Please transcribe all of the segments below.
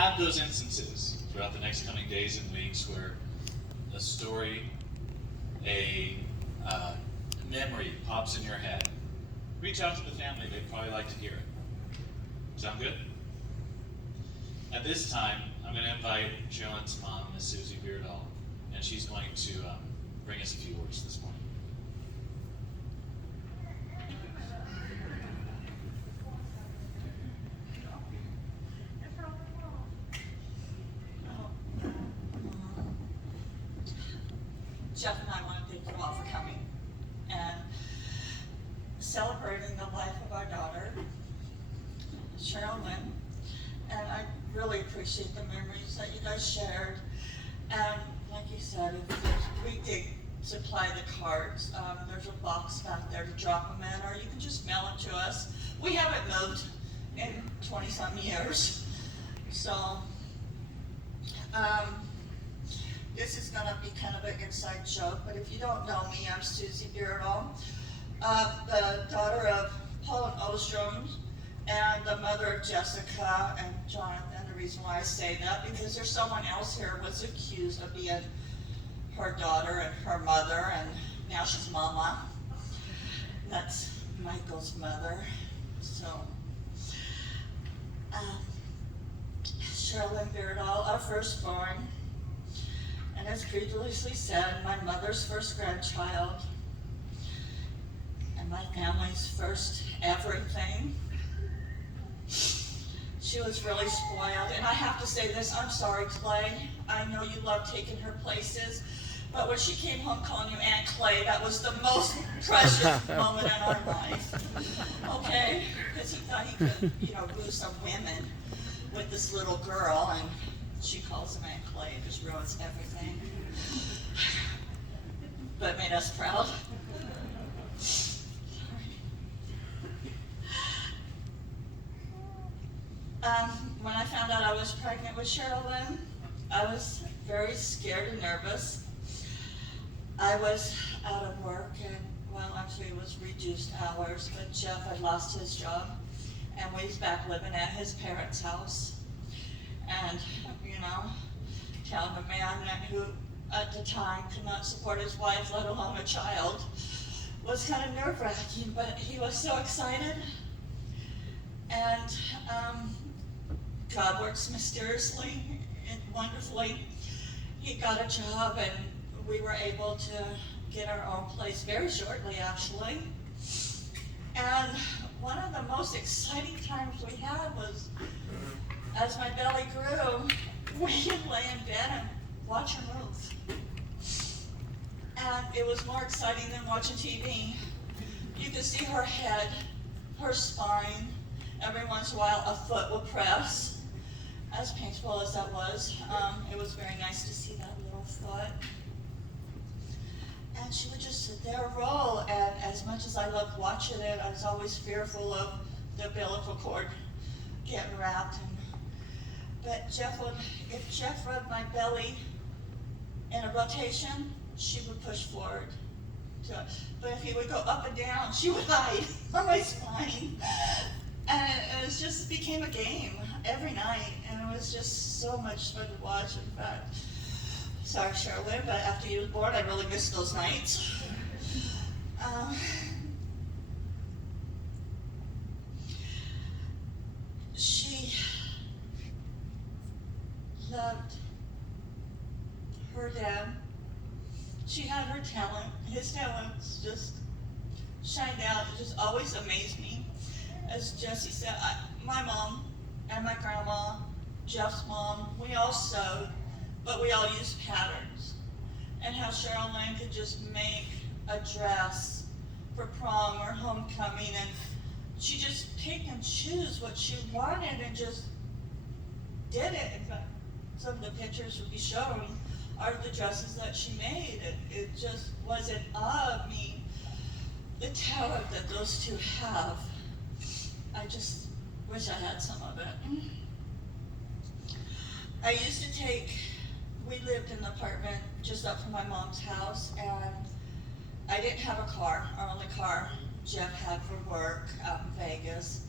have those instances throughout the next coming days and weeks where a story, a memory pops in your head, reach out to the family. They'd probably like to hear it. Sound good? At this time, I'm going to invite Joan's mom, Miss Susie Beardall, and she's going to bring us a few words this morning. Jeff and I want to thank you all for coming and celebrating the life of our daughter, Cheryl Lynn. And I really appreciate the memories that you guys shared. And like you said, we did supply the cards. There's a box back there to drop them in, or you can just mail it to us. We haven't moved in 20-something years. So, this is going to be kind of an inside joke, but if you don't know me, I'm Susie Beardall, the daughter of Paul and Ostrom, and the mother of Jessica and Jonathan. The reason why I say that, because there's someone else here who was accused of being her daughter and her mother, and now she's mama. That's Michael's mother. So, Cheryl Lynn Beardall, our firstborn, and as previously said, my mother's first grandchild, and my family's first everything. She was really spoiled, and I have to say this, I'm sorry, Clay. I know you love taking her places, but when she came home calling you Aunt Clay, that was the most precious moment in our life, okay? Because he thought he could, woo some women with this little girl, and she calls him Aunt Clay. It just ruins everything. But it made us proud. When I found out I was pregnant with Cheryl Lynn, I was very scared and nervous. I was out of work, and well, actually it was reduced hours, but Jeff had lost his job, and we was back living at his parents' house. And, telling a man who at the time could not support his wife, let alone a child, was kind of nerve-wracking, but he was so excited. And God works mysteriously and wonderfully. He got a job, and we were able to get our own place very shortly, actually. And one of the most exciting times we had was, as my belly grew, we could lay in bed and watch her move. And it was more exciting than watching TV. You could see her head, her spine. Every once in a while, a foot would press. As painful as that was, it was very nice to see that little foot. And she would just sit there and roll. And as much as I loved watching it, I was always fearful of the umbilical cord getting wrapped. But if Jeff rubbed my belly in a rotation, she would push forward. But if he would go up and down, she would hide on my spine. And it just became a game every night, and it was just so much fun to watch. In fact, sorry, Cheryl Lynn, but after you was born, I really missed those nights. She loved her dad. She had her talent. His talents just shined out. It just always amazed me. As Jesse said, my mom and my grandma, Jeff's mom, we all sewed, but we all used patterns. And how Cheryl Lynn could just make a dress for prom or homecoming, and she just pick and choose what she wanted and just did it. In fact, some of the pictures would be shown are the dresses that she made. It just was in awe of me, the talent that those two have. I just wish I had some of it. We lived in an apartment just up from my mom's house, and I didn't have a car. Our only car Jeff had for work out in Vegas.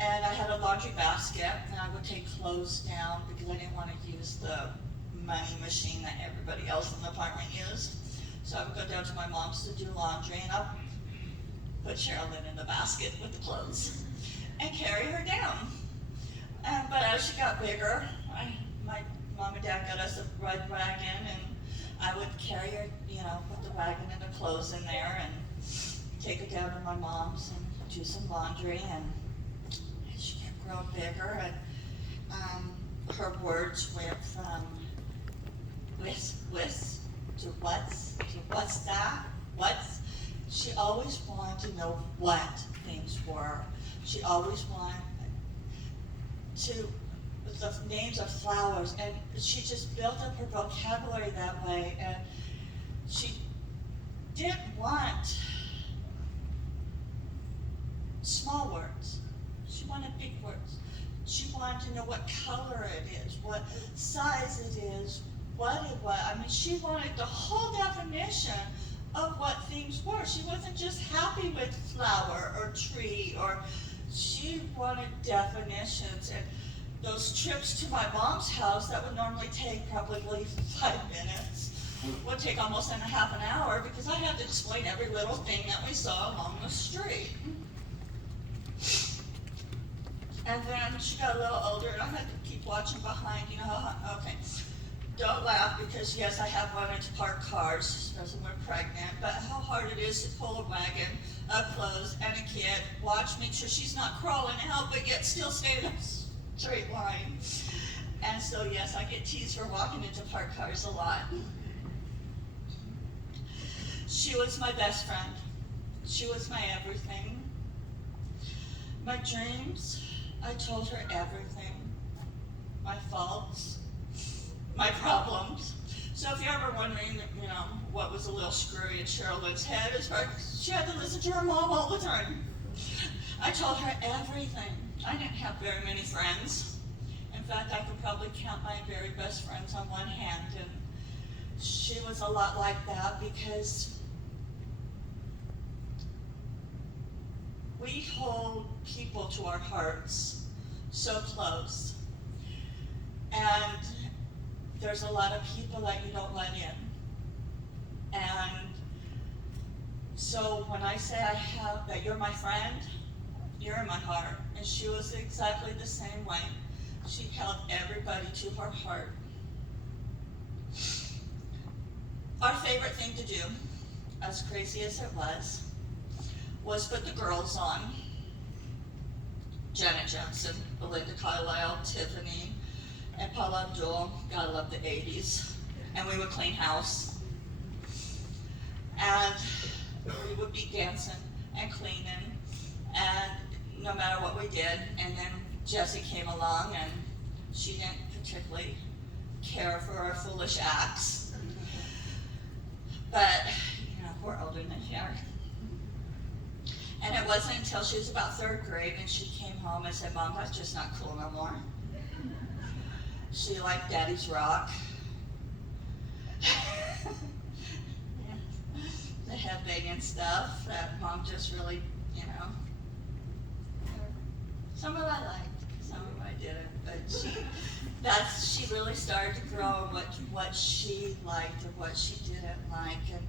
And I had a laundry basket, and I would take clothes down because I didn't want to use the money machine that everybody else in the apartment used. So I would go down to my mom's to do laundry, and I'd put Sherilyn in the basket with the clothes and carry her down. But as she got bigger, my mom and dad got us a red wagon, and I would carry her, put the wagon and the clothes in there and take her down to my mom's and do some laundry. And she kept growing bigger, and her words went from whis to what's that? What's? She always wanted to know what things were. She always wanted the names of flowers, and she just built up her vocabulary that way. And she didn't want small words. She wanted big words. She wanted to know what color it is, what size it is, what it was. I mean, she wanted the whole definition of what things were. She wasn't just happy with flower or tree, or she wanted definitions. And those trips to my mom's house that would normally take probably 5 minutes would take almost a half an hour, because I had to explain every little thing that we saw along the street. And then she got a little older, and I had to keep watching behind, okay. Don't laugh, because yes, I have wanted to park cars, especially when we're pregnant, but how hard it is to pull a wagon of clothes and a kid, make sure she's not crawling out, but yet still stay in a straight line. And so yes, I get teased for walking into parked cars a lot. She was my best friend. She was my everything. My dreams, I told her everything. My faults, my problems. So if you're ever wondering, what was a little screwy in Sherilyn's head, she had to listen to her mom all the time. I told her everything. I didn't have very many friends. In fact, I could probably count my very best friends on one hand, and she was a lot like that, because we hold people to our hearts so close. And there's a lot of people that you don't let in. And so when I say that you're my friend, you're in my heart. And she was exactly the same way. She held everybody to her heart. Our favorite thing to do, as crazy as it was put the girls on. Janet Jackson, Belinda Carlisle, Tiffany, and Paula Abdul. Gotta love the 80s. And we would clean house. And we would be dancing and cleaning, and no matter what we did. And then Jessie came along, and she didn't particularly care for our foolish acts. But, we're older than she are. And it wasn't until she was about 3rd grade and she came home and said, "Mom, that's just not cool no more." She liked Daddy's Rock. The headbanging stuff that Mom just really, some of it I liked, some of it I didn't, but she really started to grow what she liked and what she didn't like. And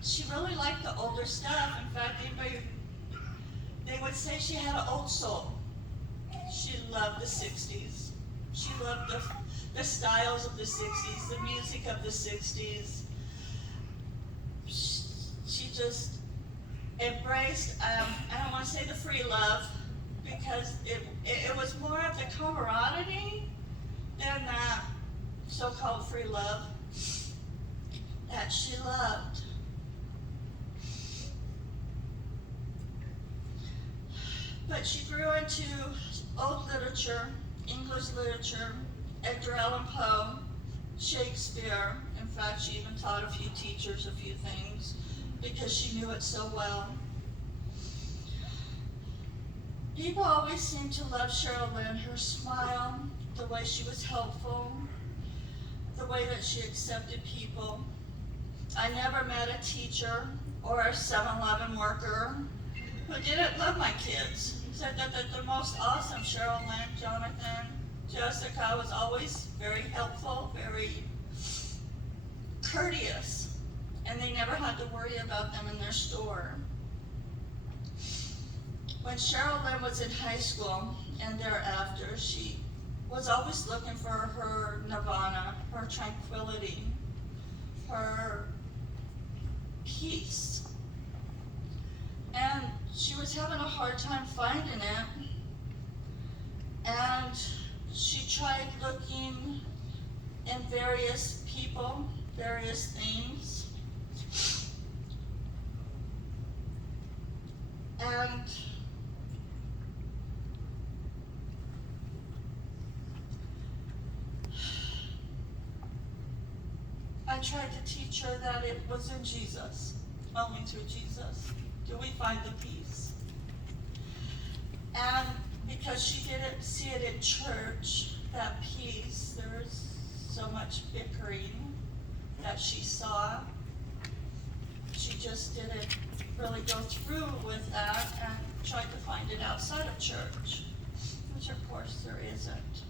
she really liked the older stuff. In fact, they would say she had an old soul. She loved the 60s. She loved the styles of the 60s, the music of the 60s. She just embraced, I don't want to say the free love, because it was more of the camaraderie than that so-called free love that she loved. But she grew into old literature, English literature, Edgar Allan Poe, Shakespeare. In fact, she even taught a few teachers a few things because she knew it so well. People always seemed to love Sherilyn, her smile, the way she was helpful, the way that she accepted people. I never met a teacher or a 7-Eleven worker who didn't love my kids. said that they're the most awesome. Cheryl, Lynn, Jonathan, Jessica was always very helpful, very courteous, and they never had to worry about them in their store. When Cheryl Lynn was in high school and thereafter, she was always looking for her nirvana, her tranquility, her peace. And she was having a hard time finding it. And she tried looking in various people, various things. And I tried to teach her that it was in Jesus, only through Jesus do we find the peace. And because she didn't see it in church, that peace, there was so much bickering that she saw. She just didn't really go through with that and tried to find it outside of church, which of course there isn't.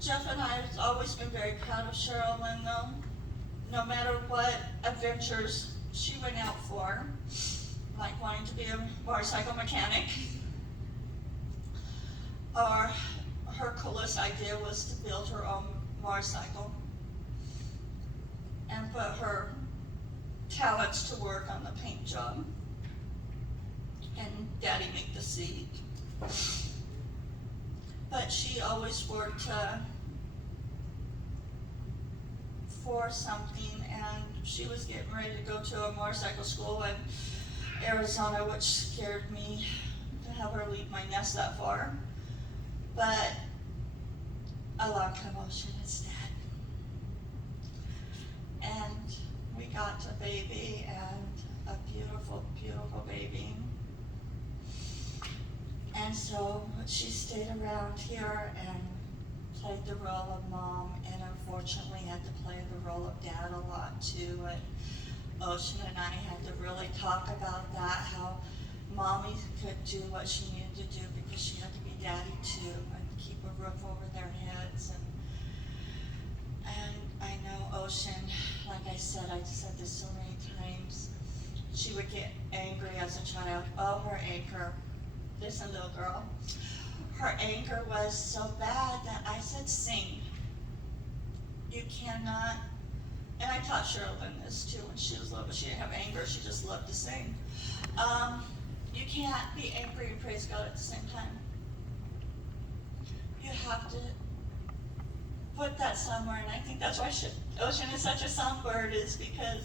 Jeff and I have always been very proud of Cheryl Lynn though. No matter what adventures she went out for, like wanting to be a motorcycle mechanic, or her coolest idea was to build her own motorcycle and put her talents to work on the paint job, and Daddy make the seat. But she always worked for something, and she was getting ready to go to a motorcycle school in Arizona, which scared me to have her leave my nest that far. But along came Ocean instead. And we got a baby, and a beautiful, beautiful baby. And so she stayed around here and played the role of mom, and unfortunately had to play the role of dad a lot too. And Ocean and I had to really talk about that, how mommy could do what she needed to do because she had to be daddy too, and keep a roof over their heads. And I know Ocean, like I said, I've said this so many times, she would get angry as a child. Oh, her anger. Listen, little girl. Her anger was so bad that I said, sing. You cannot, and I taught Cheryl Lynn this too when she was little, but she didn't have anger, she just loved to sing. You can't be angry and praise God at the same time. You have to put that somewhere, and I think that's why Ocean is such a songbird, is because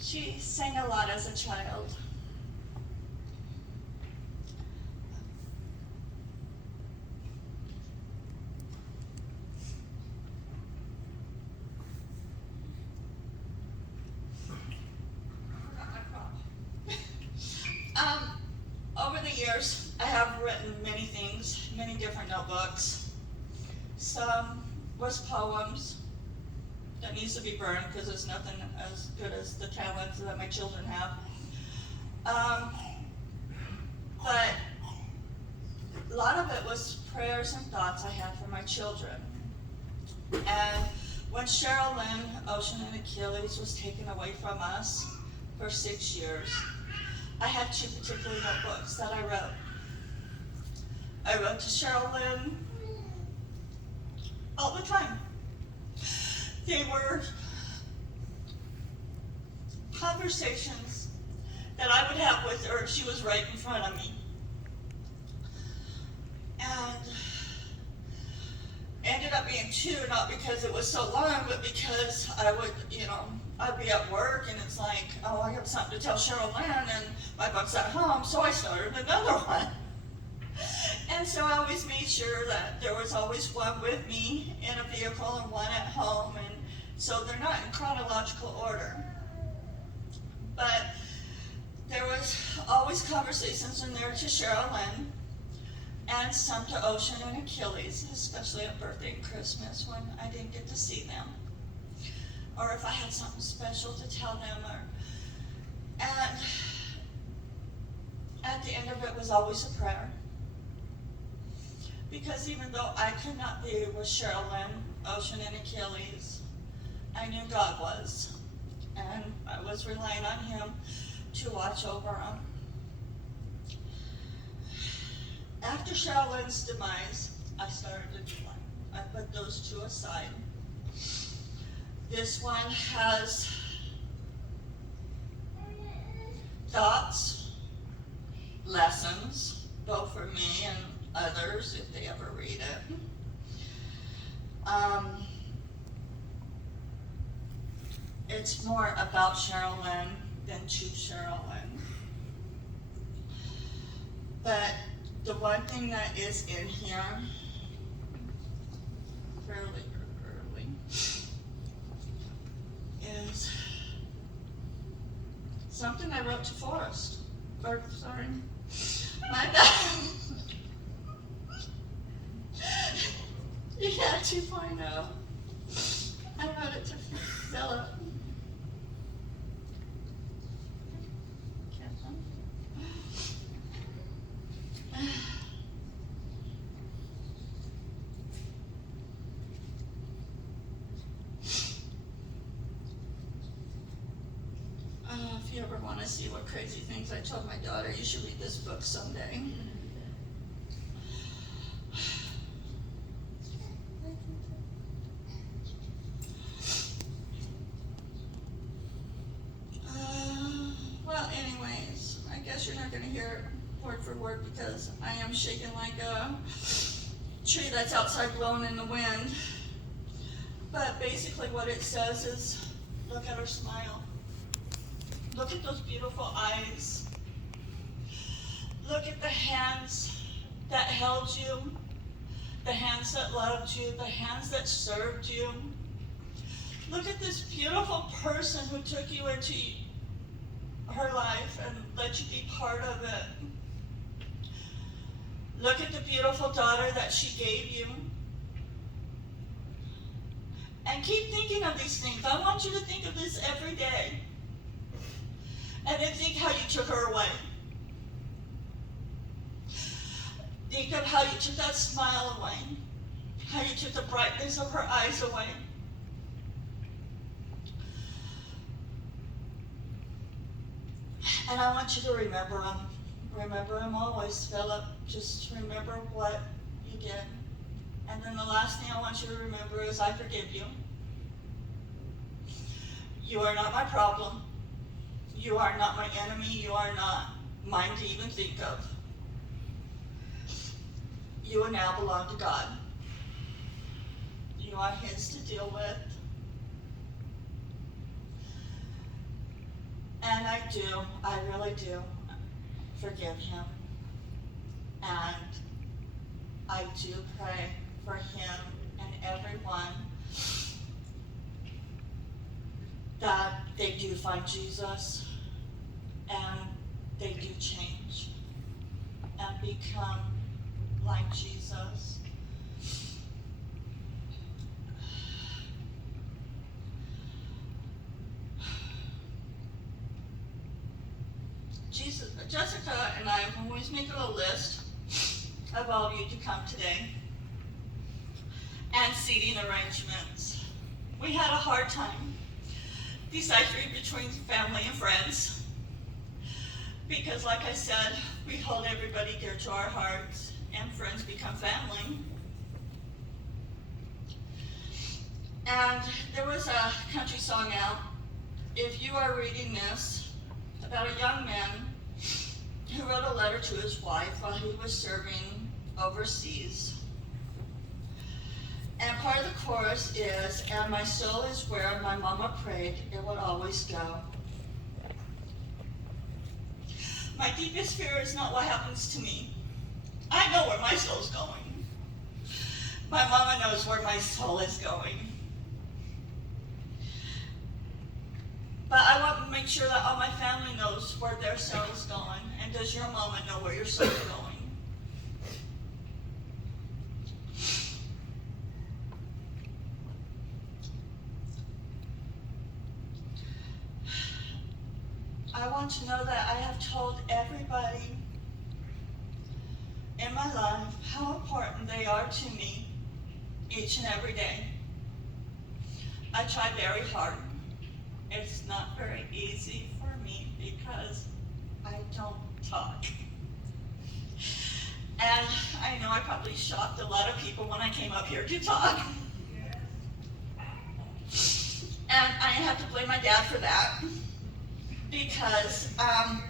she sang a lot as a child. Over the years, I have written many things, many different notebooks. Some was poems that needs to be burned because there's nothing as good as the talents that my children have. But a lot of it was prayers and thoughts I had for my children. And when Cheryl Lynn, Ocean, and Achilles was taken away from us for 6 years, I had two particular notebooks that I wrote. I wrote to Cheryl Lynn all the time. They were conversations that I would have with her if she was right in front of me. And ended up being two, not because it was so long, but because I would, I'd be at work and it's like, oh, I have something to tell Cheryl Lynn and my book's at home, so I started another one. And so I always made sure that there was always one with me in a vehicle and one at home, and so they're not in chronological order. But there was always conversations in there to Cheryl Lynn, and some to Ocean and Achilles, especially at birthday and Christmas when I didn't get to see them. Or if I had something special to tell them, and at the end of it was always a prayer. Because even though I could not be with Cheryl Lynn, Ocean, and Achilles, I knew God was. And I was relying on him to watch over them. After Cheryl Lynn's demise, I started a new one. I put those two aside. This one has thoughts, lessons, both for me and others if they ever read it. It's more about Cheryl Lynn than to Cheryl Lynn. But the one thing that is in here fairly early is something I wrote to Forrest. Or, sorry, my bad. Yeah, 2.0. I wrote it to Philip. If you ever want to see what crazy things I told my daughter, you should read this book someday. Well, anyways, I guess you're not going to hear it word for word because I am shaking like a tree that's outside blowing in the wind. But basically what it says is, look at her smile. Look at those beautiful eyes. Look at the hands that held you, the hands that loved you, the hands that served you. Look at this beautiful person who took you into her life and let you be part of it. Look at the beautiful daughter that she gave you. And keep thinking of these things. I want you to think of this every day. And then think how you took her away. Think of how you took that smile away. How you took the brightness of her eyes away. And I want you to remember him. Remember him always, Philip. Just remember what you did. And then the last thing I want you to remember is I forgive you. You are not my problem. You are not my enemy. You are not mine to even think of. You now belong to God. You are his to deal with. And I really do forgive him. And I do pray for him and everyone that they do find Jesus and they do change and become like Jesus. Jessica and I are always making a list of all of you to come today and seating arrangements. We had a hard time deciphering between family and friends because, like I said, we hold everybody dear to our hearts and friends become family. And there was a country song out, if you are reading this, about a young man who wrote a letter to his wife while he was serving overseas. And part of the chorus is, and my soul is where my mama prayed it would always go. My deepest fear is not what happens to me. I know where my soul's going. My mama knows where my soul is going. But I want to make sure that all my family knows where their soul is going. And does your mama know where your soul is going? I want to know that I have told everybody my life, how important they are to me each and every day. I try very hard. It's not very easy for me because I don't talk. And I know I probably shocked a lot of people when I came up here to talk. And I have to blame my dad for that, because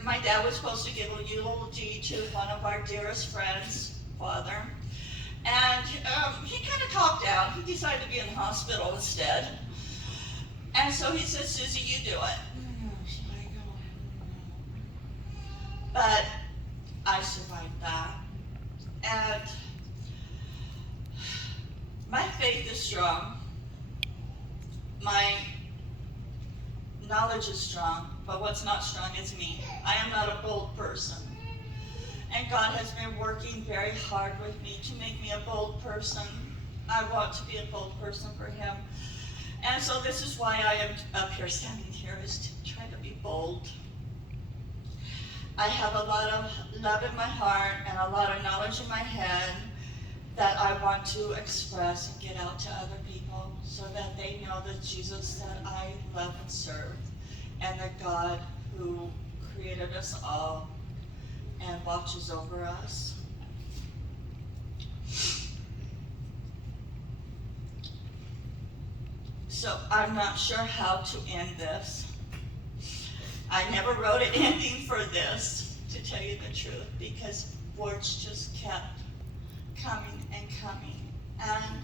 my dad was supposed to give a eulogy to one of our dearest friends' father, and he kind of copped out. He decided to be in the hospital instead. And so he said, Susie, you do it. But I survived that. And my faith is strong. My knowledge is strong, but what's not strong is me. I am not a bold person. And God has been working very hard with me to make me a bold person. I want to be a bold person for Him. And so this is why I am up here, standing here, is to try to be bold. I have a lot of love in my heart and a lot of knowledge in my head that I want to express and get out to other people so that they know the Jesus that I love and serve, and the God who created us all and watches over us. So I'm not sure how to end this. I never wrote an ending for this, to tell you the truth, because words just kept coming and coming. And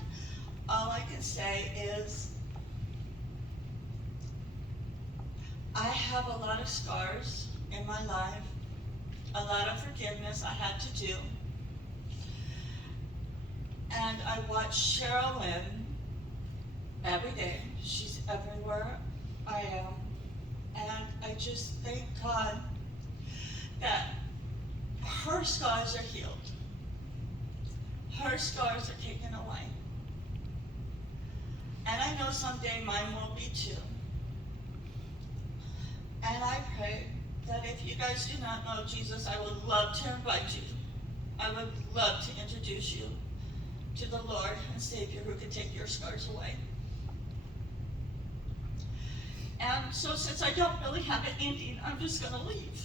all I can say is I have a lot of scars in my life, a lot of forgiveness I had to do. And I watch Cheryl Lynn every day. She's everywhere I am. And I just thank God that her scars are healed. Her scars are taken away. And I know someday mine will be too. And I pray that if you guys do not know Jesus, I would love to invite you. I would love to introduce you to the Lord and Savior who can take your scars away. And so since I don't really have an ending, I'm just going to leave.